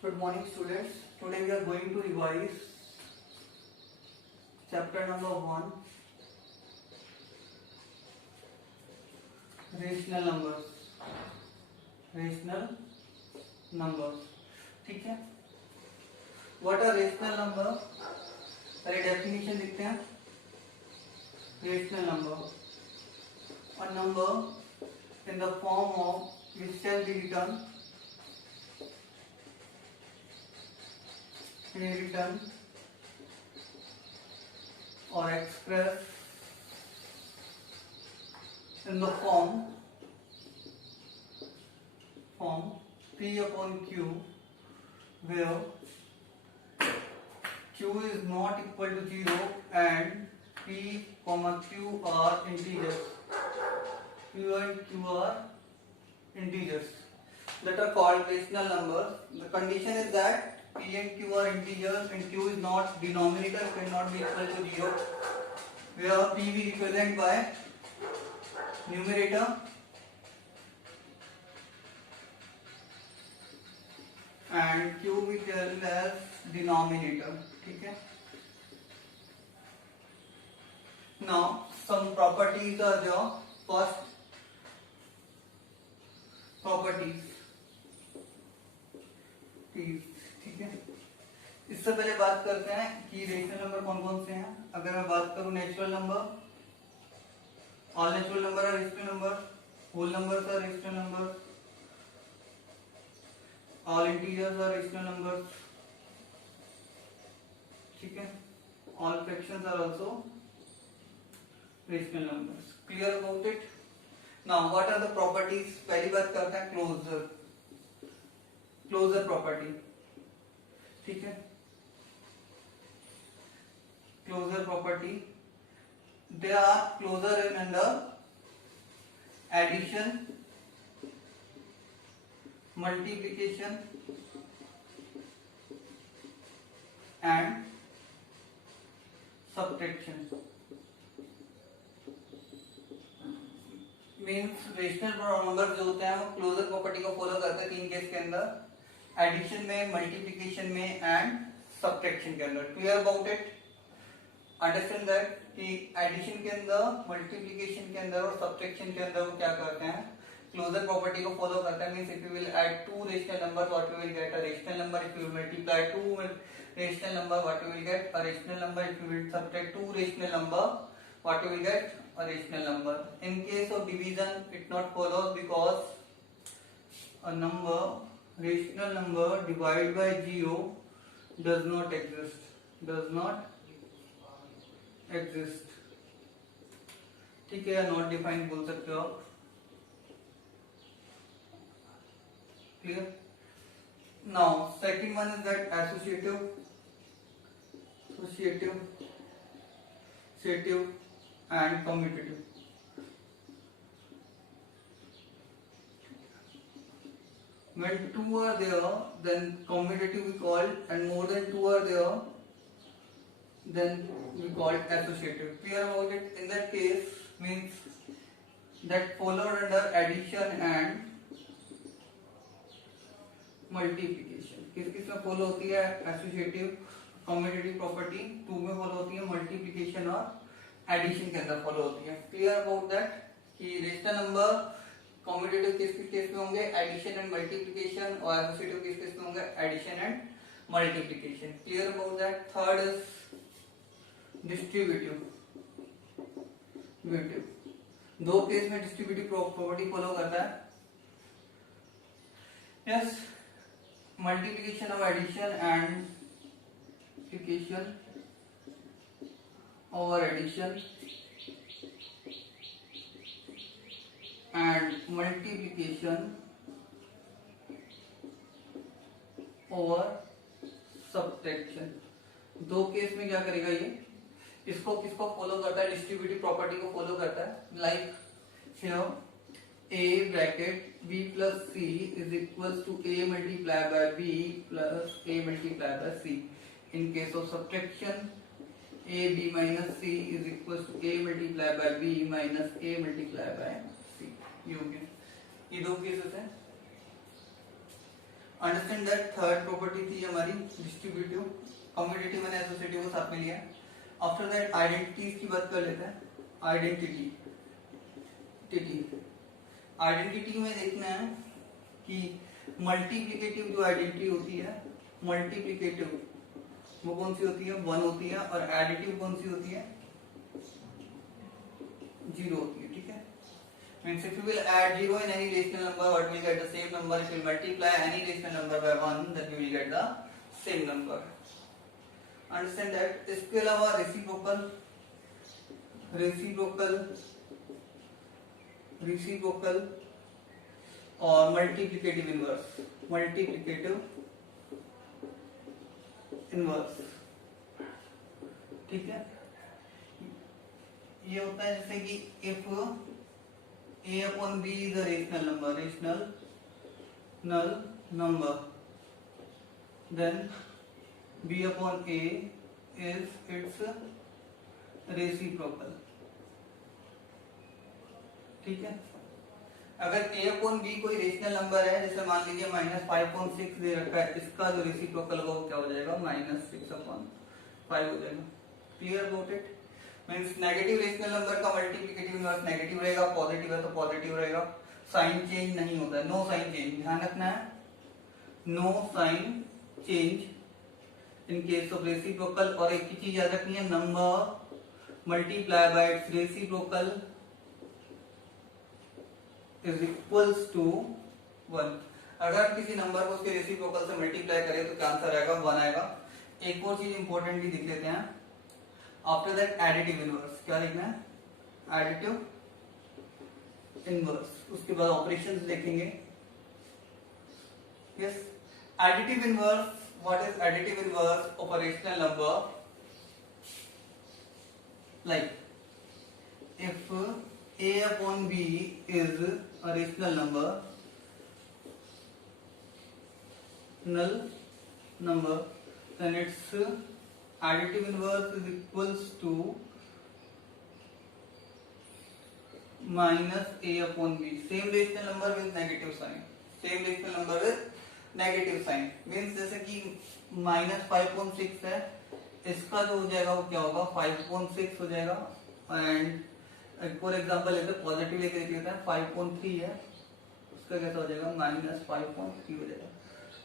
Good morning, students. Today we are going to revise chapter number 1, rational numbers. Rational numbers. ठीक है? What are rational number? पहले definition लिखते हैं. Rational number, a number in the form of which shall be written or expressed in the form P upon Q, where Q is not equal to 0 and P, Q are integers. P and Q are integers that are called rational numbers. The condition is that P and Q are integers and Q is not denominator, cannot be equal to 0, where P we represent by numerator and Q we tell as denominator. ठीक है? Now some properties are there. First properties. ठीक है? इससे पहले बात करते हैं कि रेशनल नंबर कौन कौन से हैं. अगर मैं बात करूं natural number, all natural number are rational number, whole numbers are rational number, all integers are rational numbers. ठीक है? All fractions are also rational numbers. Clear about it? Now what are the properties? पहली बात करते हैं closure property. ठीक है? Closure property, they are closer in under addition, multiplication and subtraction. Means rational number जो होते हैं वो क्लोजर प्रॉपर्टी को फॉलो करते हैं तीन केस के अंदर, एडिशन में, मल्टीप्लिकेशन में एंड सब्ट्रैक्शन के अंदर. Clear about it? Understand that कि एडिशन के अंदर, मल्टीप्लिकेशन के अंदर और सब्ट्रैक्शन के अंदर वो क्या करते हैं, क्लोजर प्रॉपर्टी को फॉलो करते हैं. Means if you will add two rational number what you will get a rational number. If you multiply two rational number what you will get a rational number. If you will subtract two rational number what you will get a rational number. In case of division it not follows because a number, rational number divided by 0 does not exist. ठीक है? Not defined बोल सकते हो आप. Clear? Now second one is that associative and commutative. When two are there, then commutative we call, and more than two are there, then we call associative. Clear about it? In that case, means that followed under addition and multiplication. किस किस में फॉलो होती है associative commutative property? To में फॉलो होती है, मल्टीप्लिकेशन और एडिशन के अंदर फॉलो होती है. क्लियर अबाउट दैट कि रेशनल नंबर कम्यूटेटिव किस किस केस में होंगे, एडिशन एंड मल्टीप्लिकेशन, और एसोसिएटिव किस केस में होंगे, addition and multiplication. Clear about that. Third is distributive. दो केस में डिस्ट्रीब्यूटिव प्रॉपर्टी फॉलो करता है. Yes, multiplication of addition and multiplication over addition and multiplication over subtraction. दो केस में क्या करेगा ये? इसको किसको फॉलो करता है? डिस्ट्रीब्यूटिव प्रॉपर्टी को फॉलो करता है. Like here a bracket b plus c is equals to a multiplied by b plus a multiplied by c. In case of subtraction, a b minus c is equals to a multiplied by b minus a multiplied by c. ये हो गया. ये दो केसेस हैं. Understand that third property थी हमारी distributive, commutative मैंने एसोसिएटिव को साथ में लिया। आफ्टर दैट आइडेंटिटीज की बात कर लेते हैं। आइडेंटिटी आइडेंटिटी में देखना है कि मल्टीप्लिकेटिव जो आइडेंटिटी होती है, मल्टीप्लिकेटिव वो कौन सी होती है, 1 होती है, और एडिटिव कौन सी होती है, 0 होती है। ठीक है, means if you will add 0 in any rational number, what will get the same number? If you multiply any rational number by 1, then you will get the same number. Understand that? इसके अलावा रेसिप्रोकल और multiplicative inverse. ठीक है, ये होता है जैसे कि if a upon b is a rational number, then b upon a is its reciprocal। ठीक है, अगर a upon b कोई रेशनल नंबर है, जैसे मान लीजिए -5.6 दे रखा है, इसका जो रेसिप्रोकल होगा वो क्या हो जाएगा, -6/5 हो जाएगा। Clear about it? Means negative rational number का मल्टीप्लिकेटिव इनवर्स नेगेटिव रहेगा, पॉजिटिव है तो पॉजिटिव रहेगा, साइन चेंज नहीं होता है, नो साइन चेंज, ध्यान रखना है, no sign change in case of reciprocal. और एक ही चीज याद रखनी है, number multiply by its reciprocal is equals to 1। अगर किसी नंबर को उसके रेसिप्रोकल से मल्टीप्लाई करें तो क्या आंसर आएगा, 1 आएगा। एक और चीज इंपॉर्टेंटली दिख लेते हैं। आफ्टर दैट एडिटिव इनवर्स, क्या लिखना है, एडिटिव इनवर्स। उसके बाद ऑपरेशंस देखेंगे। Yes, additive inverse, what is additive inverse of a rational number? Like if a upon b is a rational number, then its additive inverse is equals to minus a upon b. Same rational number with negative sign, means जैसे कि -5.6 है, इसका जो हो जाएगा वो क्या होगा, 5.6 हो जाएगा। एंड फॉर एग्जाम्पल लेते हैं, पॉजिटिव लेके देख लेते हैं, 5.3 है, उसका कैसा हो जाएगा, -5.3 हो जाएगा।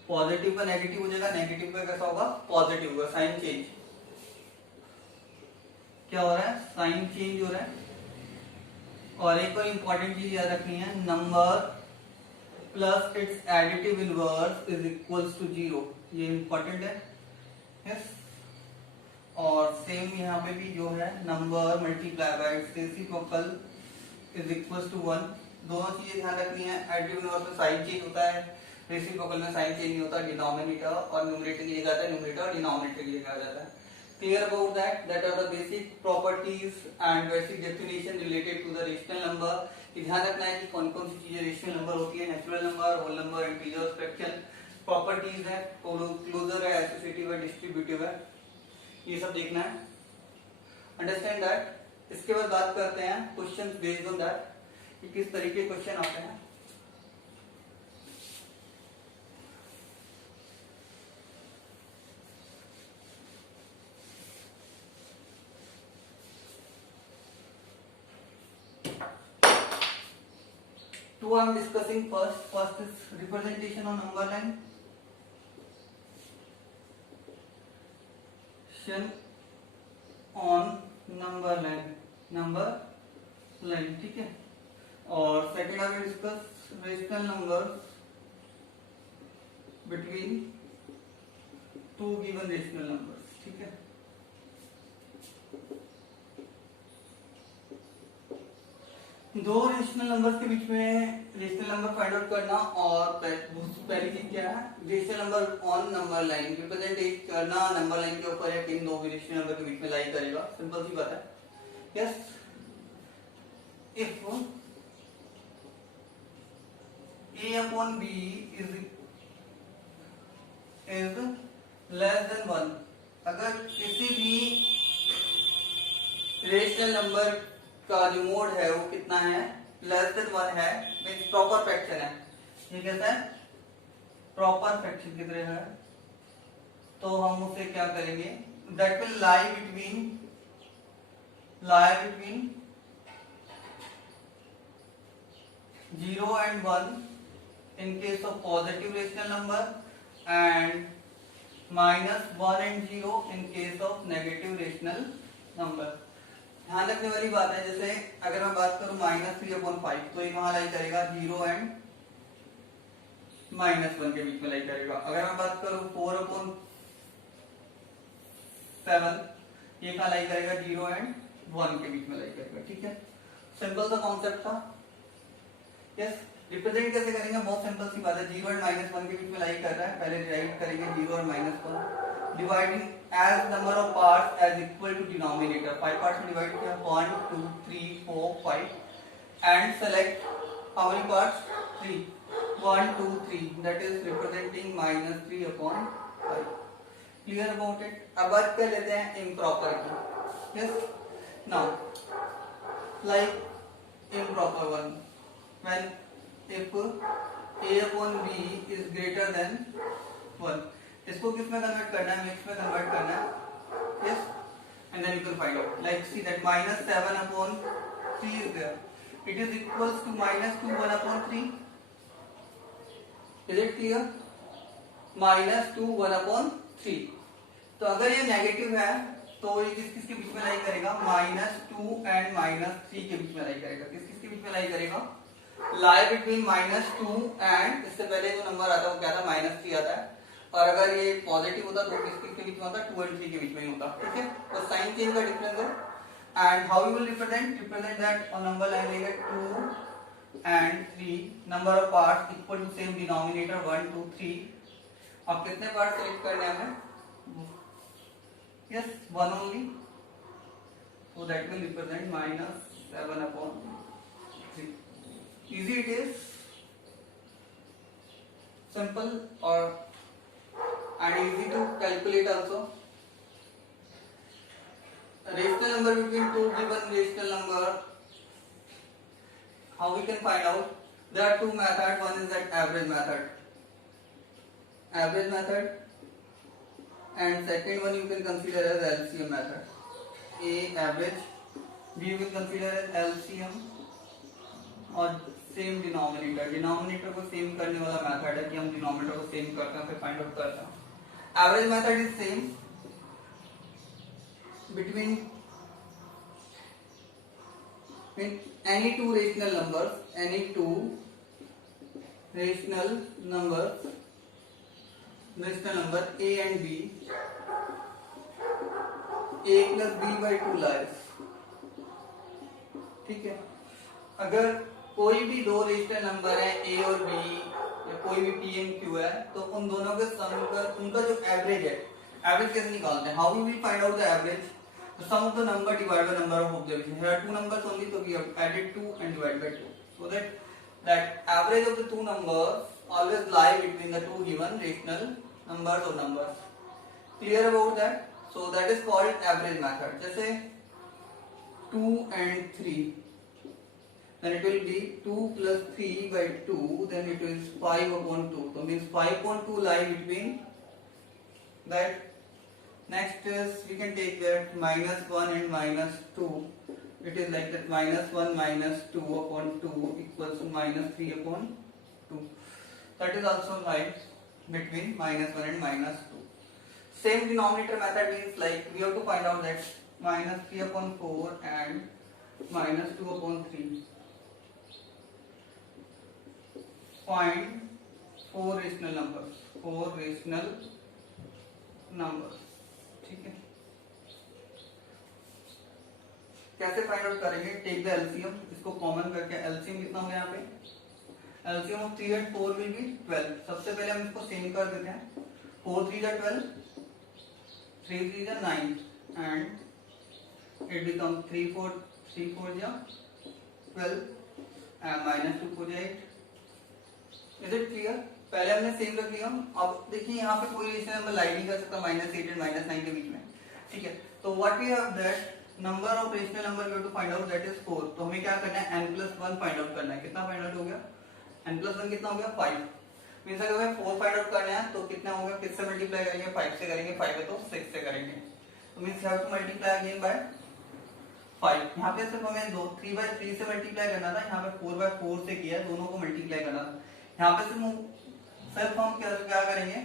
पॉजिटिव का नेगेटिव हो जाएगा, नेगेटिव का कैसा होगा, पॉजिटिव होगा, साइन चेंज। क्या हो रहा है, साइन चेंज हो रहा है। और एक और इंपॉर्टेंट चीज याद रखनी है, number plus its additive inverse is equals to 0, ये इंपॉर्टेंट है। यस, और सेम यहाँ पे भी जो है, number multiply by its reciprocal is equals to 1। दोनों चीजें ध्यान रखनी है। एडिटिव इनवर्स में साइन चेंज होता है, रेसिप्रोकल में साइन चेंज नहीं होता, डिनोमिनेटर और न्यूमरेटर की जगह आता है, न्यूमरेटर और डिनोमिनेटर की जगह आ जाता है। Clear about that? That are the basic properties and basic definition related to the rational number. ध्यान रखना है कि कौन कौन सी चीजें रेशनल नंबर होती है, natural number, whole number, integer, fraction. Properties है, क्लोजर है, एसोसिएटिव है, डिस्ट्रीब्यूटिव है, ये सब देखना है। Understand that? इसके बाद बात करते हैं क्वेश्चंस बेस्ड ऑन दैट, कि किस तरीके क्वेश्चन आते हैं। Two I am discussing first. First is representation on number line. On number line, ठीक है। और second I will discuss rational numbers between two given rational numbers, ठीक है। दो रेशनल नंबर्स के बीच में रेशनल नंबर फाइंड आउट करना, और पहली चीज क्या है, rational number on number line, represent करना नंबर लाइन के ऊपर है, किन दो रेशनल नंबर के बीच में लाई करेगा, सिंपल सी बात है। Yes, if a upon b is less than 1, अगर किसी भी रेशनल नंबर का जो मोड है वो कितना है, लेस देन 1 है, मींस प्रॉपर फ्रैक्शन है। ये कैसा है, प्रॉपर फ्रैक्शन की तरह है, तो हम उसे क्या करेंगे, दैट विल लाई बिटवीन 0 and 1 in case of positive rational number and -1 and 0 in case of negative rational number। ध्यान रखने वाली बात है, जैसे अगर मैं बात करूं -3/5 तो ये कहां लाई करेगा, 0 एंड -1 के बीच में लाई करेगा। अगर मैं बात करूं 4/7 ये कहां लाई करेगा, 0 एंड 1 के बीच में लाई करेगा। ठीक है, सिंपल सा कॉन्सेप्ट था। यस, रिप्रेजेंट कैसे करेंगे, बहुत सिंपल सी बात है, 0 एंड -1 के बीच में लाई कर रहा है, पहले डिवाइड करेंगे 0 और -1, dividing as number of parts as equal to denominator. 5 parts में डिवाइड किया, 1 2 3 4 5 and select how many parts, 3, 1 2 3, that is representing -3/5। Clear about it. अब बात कर लेते हैं इम्प्रॉपर की। Yes, now like improper one, when if a/b is greater than 1, इसको किस में कन्वर्ट करना है, मिक्स में कन्वर्ट करना है। Yes, and then you can find out, like see that -7/3 is there, it is equals to -2/1/3। is it clear, -2/1/3। तो अगर ये नेगेटिव है तो ये किसके बीच में लाई करेगा, -2 एंड -3 के बीच में लाई करेगा। किसके बीच में लाई करेगा, लाई बिटवीन -2 एंड, इससे पहले जो नंबर आता है वो क्या था, -3 आता है, और अगर ये पॉजिटिव होता तो किसके बीच में होता, 2 एंड 3 के बीच में ही होता। ठीक है, तो साइन चेंज का डिफरेंस है। And how you will represent that on number line लेंगे 2 and 3, number of parts equal to same denominator 1 2 3। अब कितने पार्ट सेलेक्ट करने हैं हमें, यस 1 only, so that will represent -7/3। easy it is, simple or and easy to calculate also। rational number between two given rational number, how we can find out, there are two methods, one is that average method and second one you can consider as LCM method। A average, B you can consider as LCM, और same denominator को सेम करने वाला मेथड है कि हम डिनोमिनेटर को सेम करते हैं फिर फाइंड आउट करते हैं। Average method is same between any two rational number a and b, a plus b/2 lies। ठीक है, अगर कोई भी दो रेशनल नंबर है a और b या कोई भी p and q है तो उन दोनों के सम का उनका जो एवरेज है, एवरेज कैसे निकालते हैं, how we will find out the average, the sum of the number divided by number of observations। Here are two numbers only, so we have added 2 and divided by 2, so that average of the two numbers always lie between the two given rational numbers or numbers। clear about that, so that is called average method। जैसे 2 and 3, then it will be 2 plus 3/2, then it is 5/2, so means 5/2 lie between that। next is we can take that -1 and -2, it is like that -1 -2/2 equals to -3/2, that is also lie between -1 and -2। same denominator method means like we have to find out that -3/4 and -2/3, find 4 rational numbers। ठीक है, कैसे find out करेंगे, take the LCM, इसको कॉमन करके एलसीएम कितना हो गया यहाँ पे, एलसीएम ऑफ 3 and 4 विल बी 12। सबसे पहले हम इसको सेम कर देते हैं, 4 3 जा 12, 3 3 जा 9 एंड इट बिकम 3 4 जा 12 एंड -2 4 जा 8। इज इट क्लियर, पहले हमने सेम रख लिया। अब देखिए यहाँ पे कोई रेशनल नंबर लाई नहीं कर सकता -8 और -9 के बीच में। ठीक है, तो what we have that number of rational number we have to find out, that is 4। तो हमें क्या करना है, n+1 फाइंड आउट करना है। कितना फाइंड आउट हो गया, n+1 कितना हो गया 5। मींस अगर हमें 4 फाइंड आउट मल्टीप्लाई करेंगे 5 से करेंगे, 5 है तो 6 से करेंगे, तो means have to multiply again by 5। यहाँ पे सिर्फ हमें 3/3 से मल्टीप्लाई करना था, यहाँ पे 4/4 से किया, दोनों को मल्टीप्लाई करना था। यहाँ पे सिर्फ हम क्या करेंगे,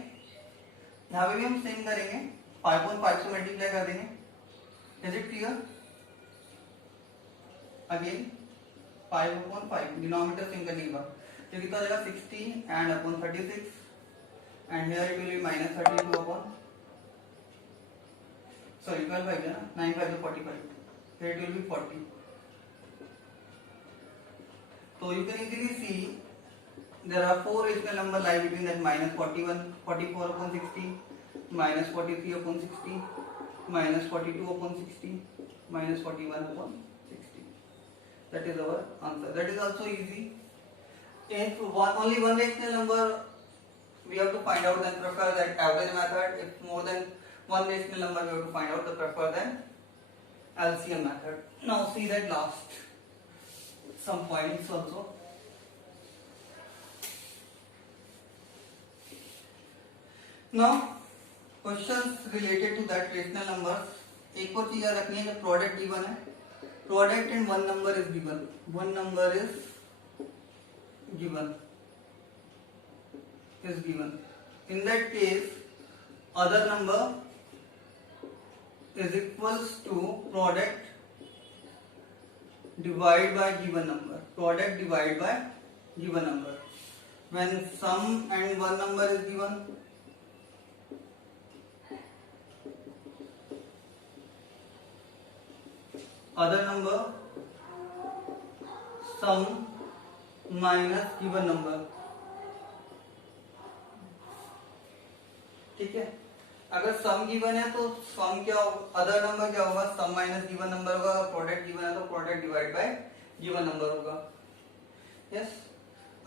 यहाँ पे भी हम सेम करेंगे, 5/5 से मल्टीप्लाई कर देंगे। Is it clear? Again 5/5 denominator same करने के बाद तो कितना जाएगा 60 and upon 36 and here it will be -32 upon sorry 12 है ना, 9/5 तो 45, here it will be 40. So you can easily see there are 4 rational number lie between that -41, 44 upon 60, -43 upon 60, -42 upon 60, -41 upon 60. That is our answer. That is also easy. If only one rational number we have to find out, then prefer that average method. If more than one rational number we have to find out, then prefer then LCM method. Now see that last some points also. Now questions related to that rational numbers. एक और चीज याद रखनी है कि product given है, product and one number is given, one number is given. In that case, other number is equals to product divided by given number. Product divided by given number. When sum and one number is given, other number sum minus given number. ठीक है, अगर सम गिवन है तो सम क्या होगा, other number क्या होगा, सम minus given number होगा। अगर प्रोडक्ट गिवन है तो product divide by given number होगा। यस,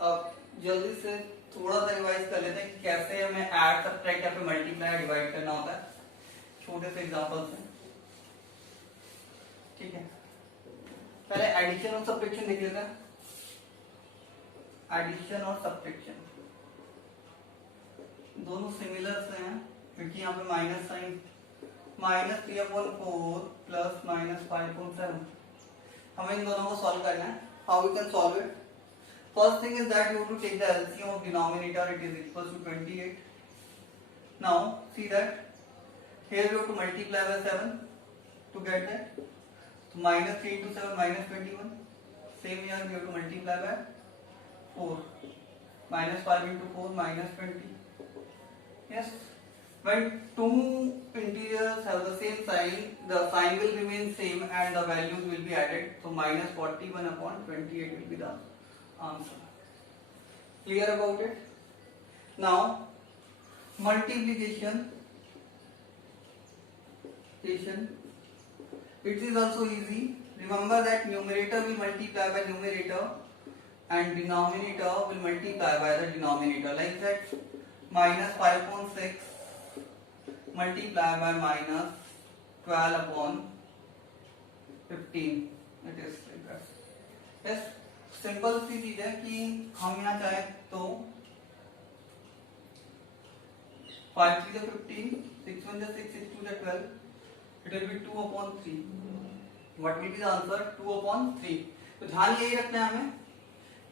अब जल्दी से थोड़ा सा रिवाइज कर लेते हैं कि कैसे हमें ऐड, सब्ट्रैक्ट या फिर मल्टीप्लाई डिवाइड करना होता है, छोटे से एग्जांपल से। ठीक है, पहले एडिशन और सब्ट्रैक्शन देख लेते हैं। एडिशन और सब्ट्रैक्शन दोनों सिमिलर से हैं, क्योंकि यहाँ पे माइनस साइन, -3/4 प्लस -5/7। हमें इन दोनों को सॉल्व करना है। How we can solve it? First thing is that you have to take the LCM of denominator, it is equal to 28। Now see that here you have to multiply by 7 to get that, तो -3 into 7 -21। Same here we have to multiply by 4, -5 into 4 -20। Yes, when two integers have the same sign, the sign will remain same and the values will be added. So -41/28 will be the answer. Clear about it? Now multiplication. It is also easy. Remember that numerator will multiply by numerator and denominator will multiply by the denominator. Like that, -5/6 multiply by -12/15. It is like that. Yes, simple सी चीज है कि हम यहाँ चाहे तो 5 3 15, 6 1 6, 6 2 12. It will be 2/3. What will be the answer? 2/3. तो ध्यान यही रखना है हमें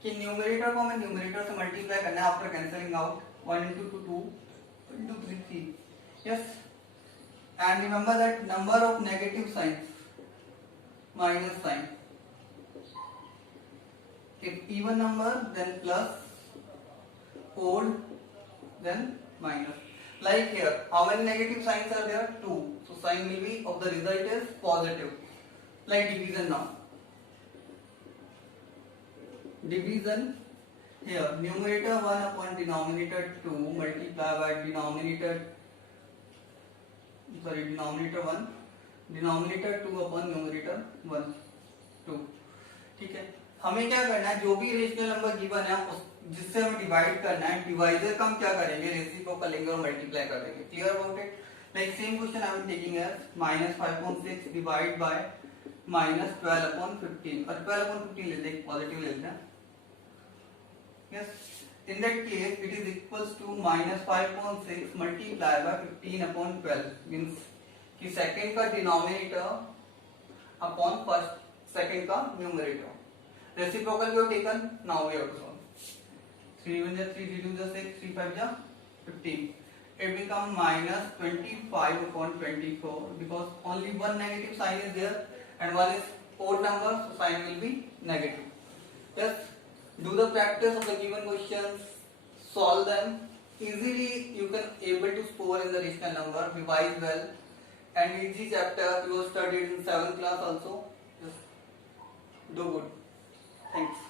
कि न्यूमरेटर को हमें न्यूमरेटर से मल्टीप्लाई करना है आफ्टर कैंसलिंग आउट। 1 into 2 2 into 3 3. Yes, and remember that number of negative signs, minus sign. If even number, then plus, odd, then minus. Like here, how many negative signs are there? 2. So sign will be of the result is positive. Like division now. Division. Here, numerator 1 upon denominator 2 multiply by denominator 1, denominator 2 upon numerator 1 2। ठीक है, हमें क्या करना है, जो भी rational number given है जिससे हमें डिवाइड करना है, डिवाइजर का हम क्या करेंगे, रेसिप्रोकल लेंगे और मल्टीप्लाई कर देंगे। Clear about it? Like same question I am taking as -5/6 divide by -12/15, और 12/15 लेते हैं, पॉजिटिव लेते हैं। Yes, In that case, it is equals to minus 5.6 multiplied by 15 upon 12 means कि second का denominator upon first second का numerator. Reciprocal we have taken. Now we have to solve. 3 1 3 3 2 6 3 5 15. It becomes minus 25 upon 24 because only one negative sign is there and one is odd number, so sign will be negative. Just do the practice of the given questions, solve them easily. You can able to score in the rational number, revise well, and easy chapter you have studied in 7th class also. Just do good. Thanks.